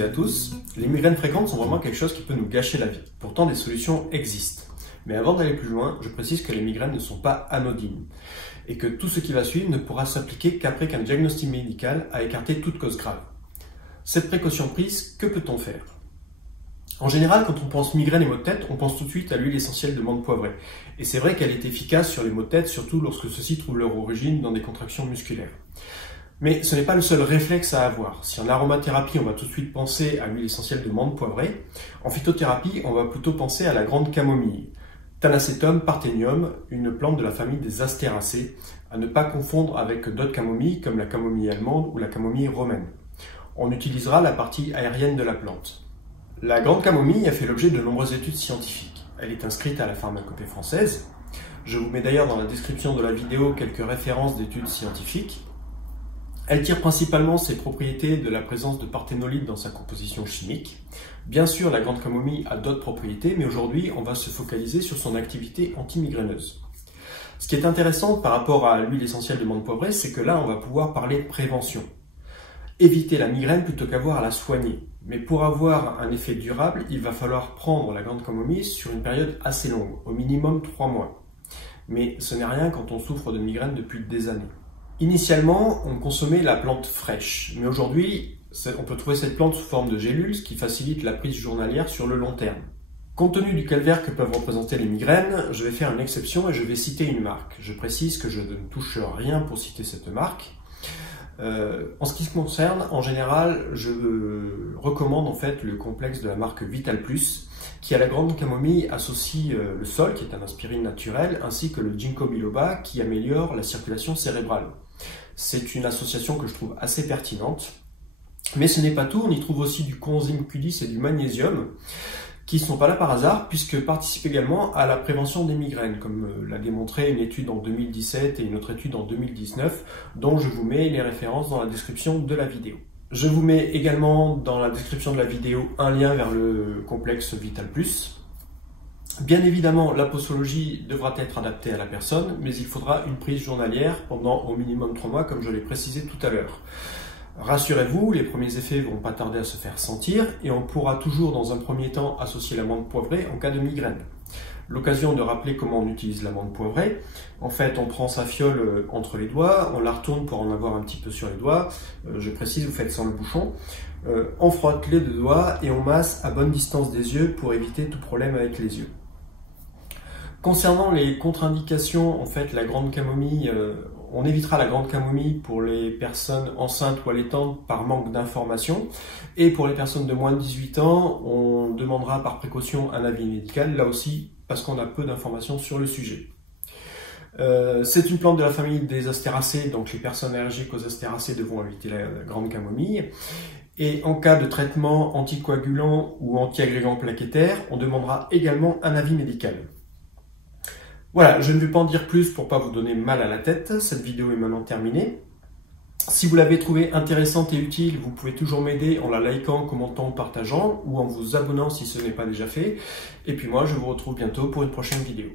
et à tous. Les migraines fréquentes sont vraiment quelque chose qui peut nous gâcher la vie. Pourtant, des solutions existent. Mais avant d'aller plus loin, je précise que les migraines ne sont pas anodines et que tout ce qui va suivre ne pourra s'appliquer qu'après qu'un diagnostic médical a écarté toute cause grave. Cette précaution prise, que peut-on faire? En général, quand on pense migraine et maux de tête, on pense tout de suite à l'huile essentielle de menthe poivrée. Et c'est vrai qu'elle est efficace sur les maux de tête, surtout lorsque ceux-ci trouvent leur origine dans des contractions musculaires. Mais ce n'est pas le seul réflexe à avoir. Si en aromathérapie, on va tout de suite penser à l'huile essentielle de menthe poivrée, en phytothérapie, on va plutôt penser à la grande camomille. Tanacetum parthenium, une plante de la famille des astéracées, à ne pas confondre avec d'autres camomilles comme la camomille allemande ou la camomille romaine. On utilisera la partie aérienne de la plante. La grande camomille a fait l'objet de nombreuses études scientifiques. Elle est inscrite à la pharmacopée française. Je vous mets d'ailleurs dans la description de la vidéo quelques références d'études scientifiques. Elle tire principalement ses propriétés de la présence de parthénolite dans sa composition chimique. Bien sûr, la grande camomille a d'autres propriétés, mais aujourd'hui, on va se focaliser sur son activité antimigraineuse. Ce qui est intéressant par rapport à l'huile essentielle de menthe poivrée, c'est que là, on va pouvoir parler prévention. Éviter la migraine plutôt qu'avoir à la soigner. Mais pour avoir un effet durable, il va falloir prendre la grande camomille sur une période assez longue, au minimum 3 mois. Mais ce n'est rien quand on souffre de migraine depuis des années. Initialement, on consommait la plante fraîche, mais aujourd'hui, on peut trouver cette plante sous forme de gélules, ce qui facilite la prise journalière sur le long terme. Compte tenu du calvaire que peuvent représenter les migraines, je vais faire une exception et je vais citer une marque. Je précise que je ne touche rien pour citer cette marque. En ce qui se concerne, en général, je recommande en fait le complexe de la marque Vital Plus, qui à la grande camomille associe le sol, qui est un aspirine naturel, ainsi que le ginkgo biloba, qui améliore la circulation cérébrale. C'est une association que je trouve assez pertinente. Mais ce n'est pas tout, on y trouve aussi du coenzyme Q10 et du magnésium, qui ne sont pas là par hasard, puisque participent également à la prévention des migraines, comme l'a démontré une étude en 2017 et une autre étude en 2019, dont je vous mets les références dans la description de la vidéo. Je vous mets également dans la description de la vidéo un lien vers le complexe Vital Plus. Bien évidemment, la posologie devra être adaptée à la personne, mais il faudra une prise journalière pendant au minimum 3 mois, comme je l'ai précisé tout à l'heure. Rassurez-vous, les premiers effets vont pas tarder à se faire sentir et on pourra toujours dans un premier temps associer la menthe poivrée en cas de migraine. L'occasion de rappeler comment on utilise la menthe poivrée. En fait, on prend sa fiole entre les doigts, on la retourne pour en avoir un petit peu sur les doigts. Je précise, vous faites sans le bouchon. On frotte les 2 doigts et on masse à bonne distance des yeux pour éviter tout problème avec les yeux. Concernant les contre-indications, en fait, la grande camomille, on évitera la grande camomille pour les personnes enceintes ou allaitantes par manque d'informations. Et pour les personnes de moins de 18 ans, on demandera par précaution un avis médical, là aussi parce qu'on a peu d'informations sur le sujet. C'est une plante de la famille des astéracées, donc les personnes allergiques aux astéracées devront éviter la grande camomille. Et en cas de traitement anticoagulant ou antiagrégant plaquettaire, on demandera également un avis médical. Voilà, je ne vais pas en dire plus pour pas vous donner mal à la tête. Cette vidéo est maintenant terminée. Si vous l'avez trouvée intéressante et utile, vous pouvez toujours m'aider en la likant, commentant, partageant ou en vous abonnant si ce n'est pas déjà fait. Et puis moi, je vous retrouve bientôt pour une prochaine vidéo.